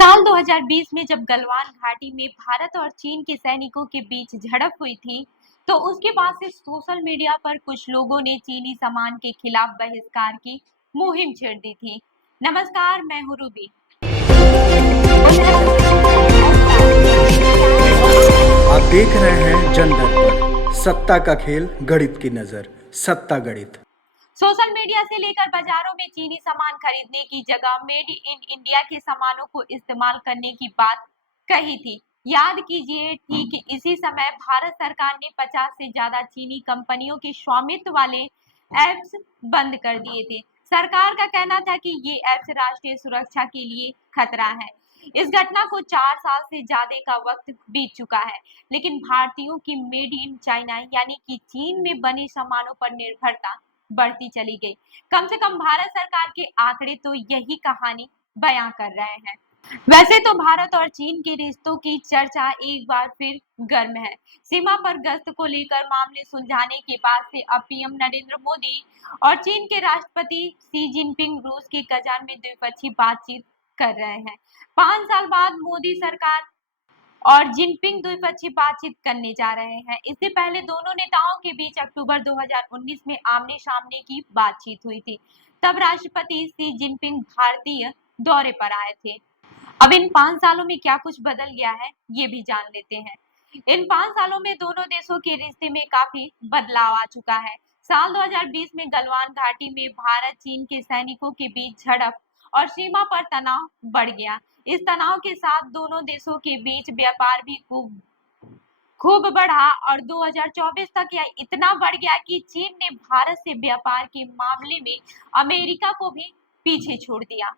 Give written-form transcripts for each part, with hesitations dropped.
साल 2020 में जब गलवान घाटी में भारत और चीन के सैनिकों के बीच झड़प हुई थी, तो उसके बाद से सोशल मीडिया पर कुछ लोगों ने चीनी सामान के खिलाफ बहिष्कार की मुहिम छेड़ दी थी। नमस्कार, मैं हूँ रूबी। आप देख रहे हैं जन दर्पण, सत्ता का खेल, गणित की नजर, सत्ता गणित। सोशल मीडिया से लेकर बाजारों में चीनी सामान खरीदने की जगह मेड इन इंडिया के सामानों को इस्तेमाल करने की बात कही थी। याद कीजिए, ठीक इसी समय भारत सरकार ने 50 से ज्यादा चीनी कंपनियों के स्वामित्व वाले ऐप्स बंद कर दिए थे। सरकार का कहना था कि ये ऐप्स राष्ट्रीय सुरक्षा के लिए खतरा है। इस घटना को 4 साल से ज्यादा का वक्त बीत चुका है, लेकिन भारतीयों की मेड इन चाइना यानी कि चीन में बने सामानों पर निर्भरता बढ़ती चली गई। कम से कम भारत सरकार के आंकड़े तो यही कहानी बयां कर रहे हैं। वैसे तो भारत और चीन के रिश्तों की चर्चा एक बार फिर गर्म है। सीमा पर गश्त को लेकर मामले सुलझाने के बाद से अब पीएम नरेंद्र मोदी और चीन के राष्ट्रपति शी जिनपिंग रूस के कजान में द्विपक्षीय बातचीत कर रहे हैं। 5 साल बाद मोदी सरकार और जिनपिंग द्विपक्षीय बातचीत करने जा रहे हैं। इससे पहले दोनों नेताओं के बीच अक्टूबर 2019 में आमने सामने की बातचीत हुई थी। तब राष्ट्रपति शी जिनपिंग भारतीय दौरे पर आए थे। अब इन 5 सालों में क्या कुछ बदल गया है, ये भी जान लेते हैं। इन 5 सालों में दोनों देशों के रिश्ते में काफी बदलाव आ चुका है। साल 2020 में गलवान घाटी में भारत चीन के सैनिकों के बीच झड़प और सीमा पर तनाव बढ़ गया। इस तनाव के साथ दोनों देशों के बीच व्यापार भी खूब खूब बढ़ा और 2024 तक यह इतना बढ़ गया कि चीन ने भारत से व्यापार के मामले में अमेरिका को भी पीछे छोड़ दिया।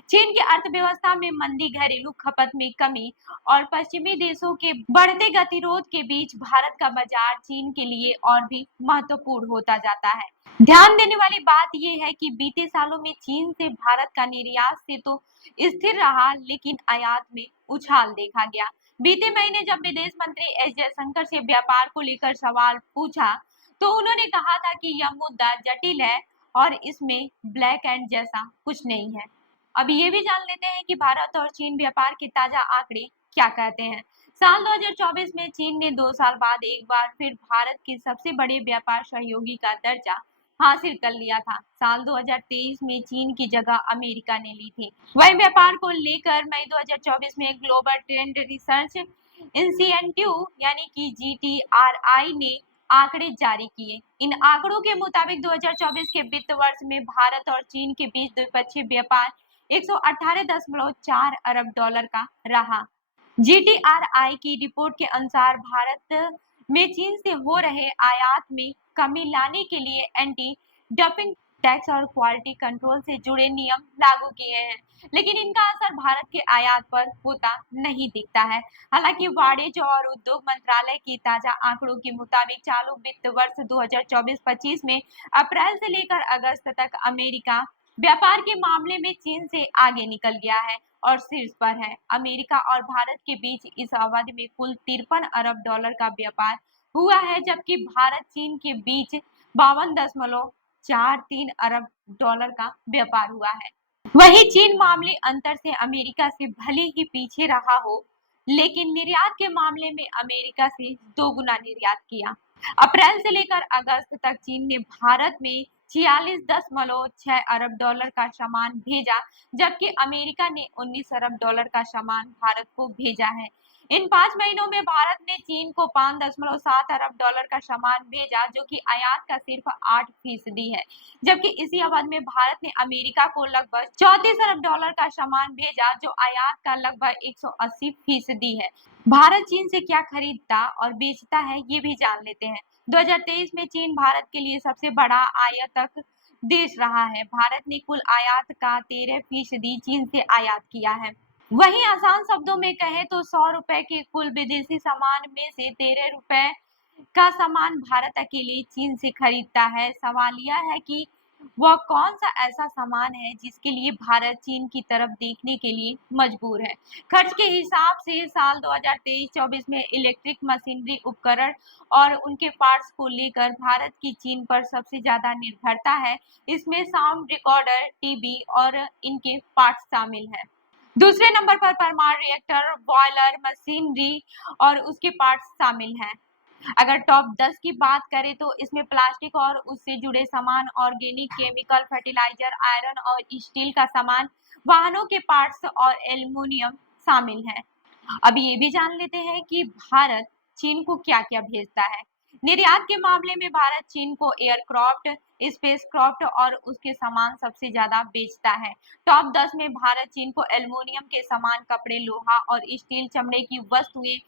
चीन की अर्थव्यवस्था में मंदी, घरेलू खपत में कमी और पश्चिमी देशों के बढ़ते गतिरोध के बीच भारत का बाजार चीन के लिए और भी महत्वपूर्ण होता जाता है। ध्यान देने वाली बात यह है कि बीते सालों में चीन से भारत का निर्यात से तो स्थिर रहा, लेकिन आयात में उछाल देखा गया। बीते महीने जब विदेश मंत्री एस जयशंकर से व्यापार को लेकर सवाल पूछा, तो उन्होंने कहा था कि यह मुद्दा जटिल है और इसमें ब्लैक एंड जैसा कुछ नहीं है। अब ये भी जान लेते हैं कि भारत और चीन व्यापार के ताजा आंकड़े क्या कहते हैं। साल 2024 में चीन ने 2 साल बाद एक बार फिर भारत के सबसे बड़े व्यापार सहयोगी का दर्जा हासिल कर लिया था। साल 2023 में चीन की जगह अमेरिका ने ली थी। वही व्यापार को लेकर मई 2024 में ग्लोबल ट्रेंड रिसर्च इंस्टीट्यूट यानी कि GTRI ने आंकड़े जारी किए। इन आंकड़ों के मुताबिक 2024 के वित्त वर्ष में भारत और चीन के बीच द्विपक्षीय व्यापार 118.4 अरब डॉलर का रहा। GTRI की रिपोर्ट के अनुसार भारत में चीन से हो रहे आयात में कमी लाने के लिए एंटी डंपिंग टैक्स और क्वालिटी कंट्रोल से जुड़े नियम लागू किए हैं, लेकिन इनका असर भारत के आयात पर होता नहीं दिखता है। हालांकि वाणिज्य और उद्योग मंत्रालय के ताजा आंकड़ों के मुताबिक चालू वित्त वर्ष 2024-25 में अप्रैल से लेकर अगस्त तक अमेरिका व्यापार के मामले में चीन से आगे निकल गया है और शीर्ष पर है। अमेरिका और भारत के बीच इस अवधि में कुल 53 अरब डॉलर का व्यापार हुआ है, जबकि भारत चीन के बीच 52.43 अरब डॉलर का व्यापार हुआ है। वहीं चीन मामले अंतर से अमेरिका से भले ही पीछे रहा हो, लेकिन निर्यात के मामले में अमेरिका से दोगुना निर्यात किया। अप्रैल से लेकर अगस्त तक चीन ने भारत में 46.6 अरब डॉलर का सामान भेजा, जबकि अमेरिका ने 19 अरब डॉलर का सामान भारत को भेजा है। इन 5 महीनों में भारत ने चीन को 5.7 अरब डॉलर का सामान भेजा, जो कि आयात का सिर्फ 8% है, जबकि इसी अवधि में भारत ने अमेरिका को लगभग 34 अरब डॉलर का सामान भेजा, जो आयात का लगभग 180% है। भारत चीन से क्या खरीदता और बेचता है, ये भी जान लेते हैं। 2023 में चीन भारत के लिए सबसे बड़ा आयातक देश रहा है। भारत ने कुल आयात का 13% चीन से आयात किया है। वहीं आसान शब्दों में कहें तो 100 रुपए के कुल विदेशी सामान में से 13 रुपए का सामान भारत अकेले चीन से खरीदता है। सवाल यह है कि वह कौन सा ऐसा सामान है जिसके लिए भारत चीन की तरफ देखने के लिए मजबूर है। खर्च के हिसाब से साल 2023-24 में इलेक्ट्रिक मशीनरी उपकरण और उनके पार्ट्स को लेकर भारत की चीन पर सबसे ज्यादा निर्भरता है। इसमें साउंड रिकॉर्डर, टीवी और इनके पार्ट्स शामिल है। दूसरे नंबर पर परमाणु रिएक्टर, बॉयलर, मशीनरी और उसके पार्ट्स शामिल हैं। अगर टॉप 10 की बात करें तो इसमें प्लास्टिक और उससे जुड़े सामान, ऑर्गेनिक, केमिकल, फर्टिलाइजर, आयरन और स्टील का सामान, वाहनों के पार्ट्स और एल्युमिनियम शामिल हैं। अब ये भी जान लेते हैं कि भारत चीन को क्या-क्या भेजता है। निर्यात के मामले में भारत चीन को एयरक्राफ्ट, स्पेसक्राफ्ट और उसके सामान सबसे ज्यादा बेचता है। टॉप 10 में भारत चीन को एल्युमिनियम के सामान, कपड़े, लोहा और स्टील, चमड़े की वस्तुएं,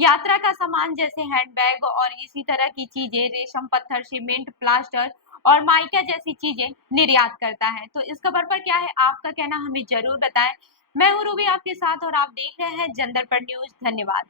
यात्रा का सामान जैसे हैंडबैग और इसी तरह की चीजें, रेशम, पत्थर, सीमेंट, प्लास्टर और माइका जैसी चीजें निर्यात करता है। तो इस खबर पर क्या है आपका कहना, हमें जरूर बताएं। मैं हूँ रूबी आपके साथ और आप देख रहे हैं जनदर्पण न्यूज। धन्यवाद।